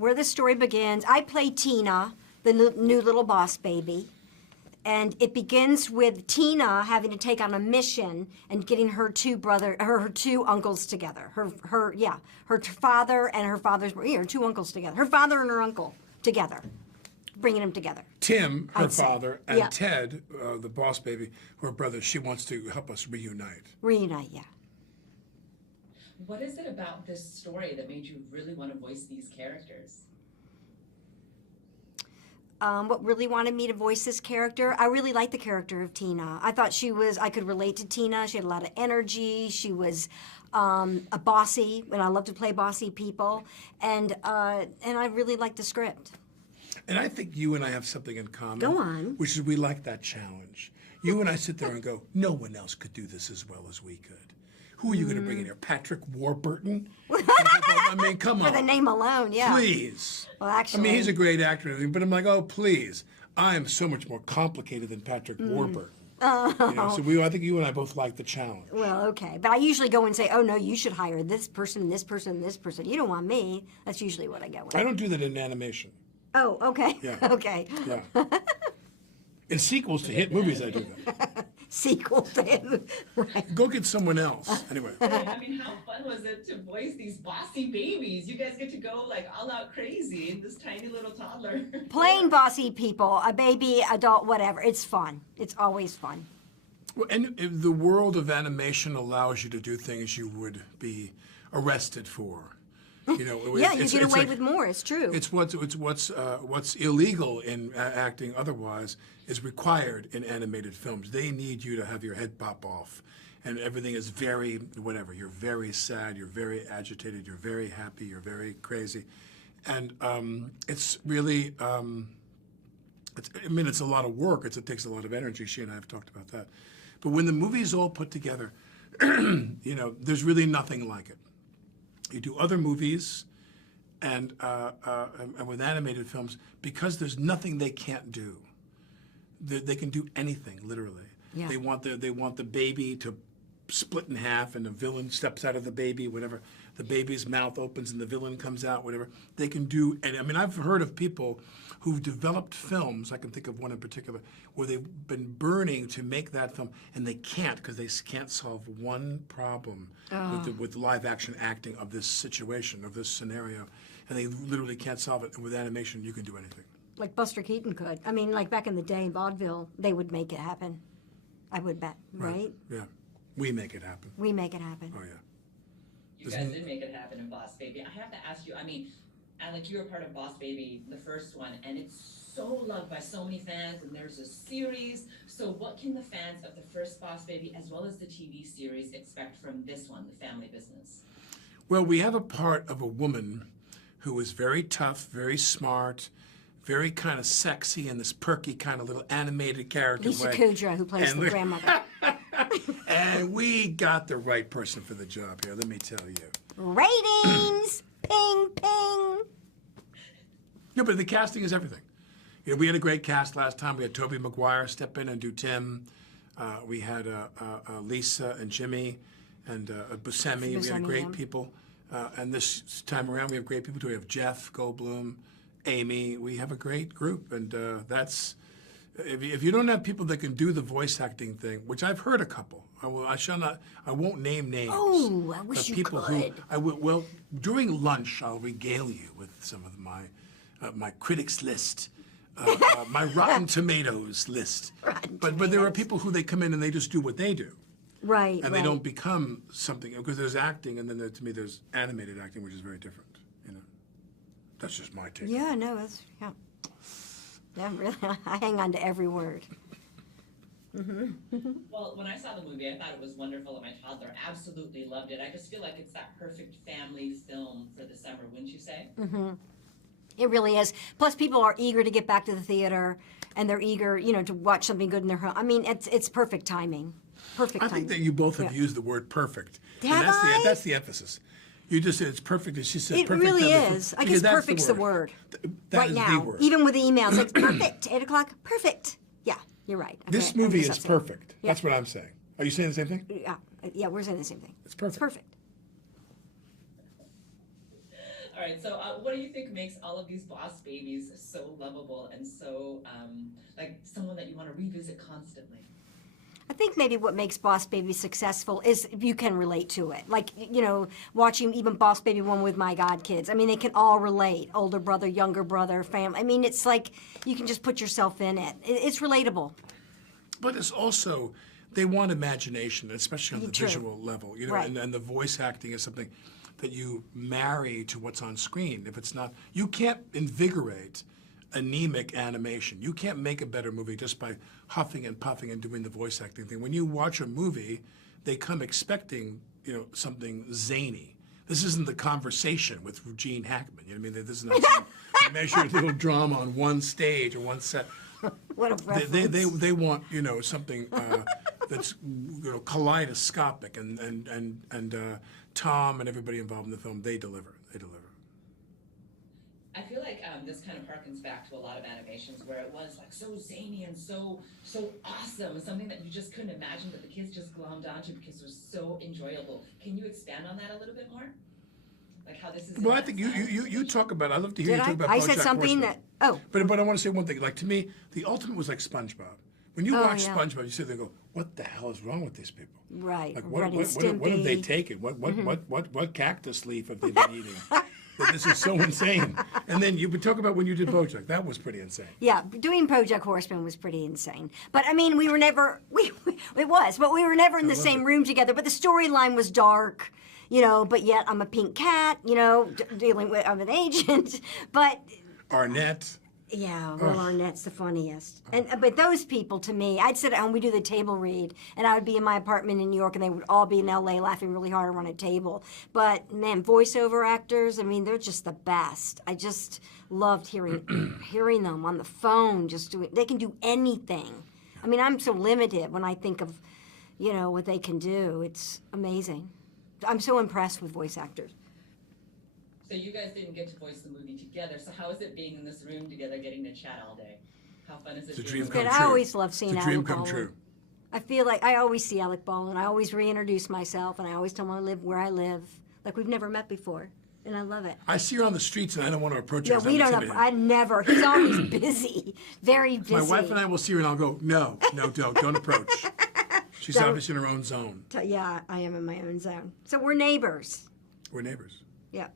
where the story begins, I play Tina, the new little boss baby. And it begins with Tina having to take on a mission and getting her two uncles together. Her father and her father's, her two uncles together. Her father and her uncle together, bringing them together. Tim, her father, and Ted, the boss baby, her brother, she wants to help us reunite. Reunite, yeah. What is it about this story that made you really want to voice these characters? What really wanted me to voice this character, I really liked the character of Tina. I thought I could relate to Tina. She had a lot of energy. She was a bossy, and I love to play bossy people. And I really liked the script. And I think you and I have something in common. Go on. Which is we like that challenge. You and I sit there and go, no one else could do this as well as we could. Who are you going to bring in here? Patrick Warburton? I mean, come on. For the name alone, yeah. Please. Well, actually. I mean, he's a great actor and everything, but I'm like, oh, please. I am so much more complicated than Patrick Warburton. Oh. You know, so I think you and I both like the challenge. Well, okay. But I usually go and say, oh, no, you should hire this person, this person, this person. You don't want me. That's usually what I go with. I don't do that in animation. Oh, okay. Yeah. Okay. Yeah. In sequels to hit movies, I do that. Sequel to him. Right. Go get someone else. Anyway. I mean, how fun was it to voice these bossy babies? You guys get to go like all out crazy in this tiny little toddler. Playing bossy people, a baby, adult, whatever. It's fun. It's always fun. Well, and the world of animation allows you to do things you would be arrested for. You know, yeah, you get away with more. It's true. It's what's illegal in acting otherwise is required in animated films. They need you to have your head pop off, and everything is very whatever. You're very sad. You're very agitated. You're very happy. You're very crazy, and it's really. It's a lot of work. It takes a lot of energy. She and I have talked about that, but when the movie's all put together, you know, there's really nothing like it. You do other movies and with animated films, because there's nothing they can't do. They can do anything, literally. Yeah. They want the baby to split in half, and the villain steps out of the baby, whatever. The baby's mouth opens and the villain comes out, whatever. They can do, and I mean, I've heard of people who've developed films, I can think of one in particular, where they've been burning to make that film, and they can't because they can't solve one problem with live action acting of this situation, of this scenario, and they literally can't solve it. And with animation, you can do anything. Like Buster Keaton could. I mean, like back in the day in vaudeville, they would make it happen. I would bet, right? Yeah. We make it happen. We make it happen. Oh, yeah. You guys did make it happen in Boss Baby. I have to ask you, I mean, Alec, you were part of Boss Baby, the first one, and it's so loved by so many fans, and there's a series. So what can the fans of the first Boss Baby, as well as the TV series, expect from this one, The Family Business? Well, we have a part of a woman who is very tough, very smart, very kind of sexy, and this perky kind of little animated character. Lisa Kudrow, who plays the grandmother. And we got the right person for the job here, let me tell you. Ratings! Ping, ping! No, but the casting is everything. You know, we had a great cast last time. We had Tobey Maguire step in and do Tim. We had Lisa and Jimmy and Buscemi. We had great people. And this time around, we have great people too. We have Jeff Goldblum, Amy. We have a great group, and that's... If you don't have people that can do the voice acting thing, which I've heard a couple, I won't name names. Oh, I wish you could. Well, during lunch, I'll regale you with some of my critics list, my Rotten Tomatoes list. But there are people who they come in and they just do what they do. Right, and they don't become something, because there's acting, and then to me there's animated acting, which is very different. You know, that's just my take. Yeah, no, that's Yeah, really, I hang on to every word. Well, when I saw the movie, I thought it was wonderful, and my toddler absolutely loved it. I just feel like it's that perfect family film for the summer, wouldn't you say? It really is. Plus, people are eager to get back to the theater, and they're eager, you know, to watch something good in their home. I mean, it's perfect timing. Perfect timing. I think that you both have used the word perfect. Have and that's the emphasis. You just said it's perfect, and she said it perfect. It really is. I guess perfect's the word. Right now, even with the emails, it's perfect. 8 o'clock, perfect. Yeah, you're right. Okay, this movie is perfect. Yeah. That's what I'm saying. Are you saying the same thing? Yeah, we're saying the same thing. It's perfect. It's perfect. All right, so what do you think makes all of these boss babies so lovable and so like someone that you want to revisit constantly? I think maybe what makes Boss Baby successful is you can relate to it. Like, you know, watching even Boss Baby 1 with my godkids. I mean, they can all relate. Older brother, younger brother, family. I mean, it's like you can just put yourself in it. It's relatable. But it's also, they want imagination, especially on the True. visual level. You know, Right. and the voice acting is something that you marry to what's on screen. If it's not, you can't invigorate anemic animation. You can't make a better movie just by huffing and puffing and doing the voice acting thing. When you watch a movie, they come expecting, you know, something zany. This isn't The Conversation with Gene Hackman. You know what I mean? This is not some measured little drama on one stage or one set. What a reference. They want, you know, something that's, you know, kaleidoscopic, and Tom and everybody involved in the film, they deliver. They deliver. I feel like this kind of harkens back to a lot of animations where it was like so zany and so awesome, something that you just couldn't imagine, but the kids just glommed onto because it was so enjoyable. Can you expand on that a little bit more? Like how this is. Well, I think you talk about. I'd love to hear you talk about. I said BoJack something Horseman. that. Oh. But I want to say one thing. Like to me, the ultimate was like SpongeBob. When you watch yeah. SpongeBob, you sit there and go, "What the hell is wrong with these people? Right. Like Ren and what have they Stimpy. taken? What cactus leaf have they been eating? That this is so insane." And then you would talk about when you did BoJack. That was pretty insane. Yeah, doing BoJack Horseman was pretty insane. But I mean, we were never it was, but we were never in the same room together. But the storyline was dark, you know. But yet I'm a pink cat, you know, dealing with I'm an agent. But Arnett. yeah, well, Arnett's the funniest. And but those people, to me, I'd sit at home, we do the table read, and I would be in my apartment in New York, and they would all be in L.A. laughing really hard around a table. But man, voiceover actors, I mean, they're just the best. I just loved hearing them on the phone, just doing. They can do anything. I mean, I'm so limited when I think of, you know, what they can do. It's amazing. I'm so impressed with voice actors. So you guys didn't get to voice the movie together. So how is it being in this room together, getting to chat all day? How fun is it? It's a being dream with come Good. true. I always love seeing It's a dream Alec come Baldwin. true. I feel like I always see Alec Baldwin. I always reintroduce myself, and I always tell him I live where I live, like we've never met before, and I love it. I see her on the streets, and I don't want to approach her. Yeah, 'cause we I'm don't. intimidated. I never. He's always busy, very busy. My wife and I will see her, and I'll go, no, don't approach. She's Don't. obviously in her own zone. Yeah, I am in my own zone. So we're neighbors. We're neighbors. Yeah.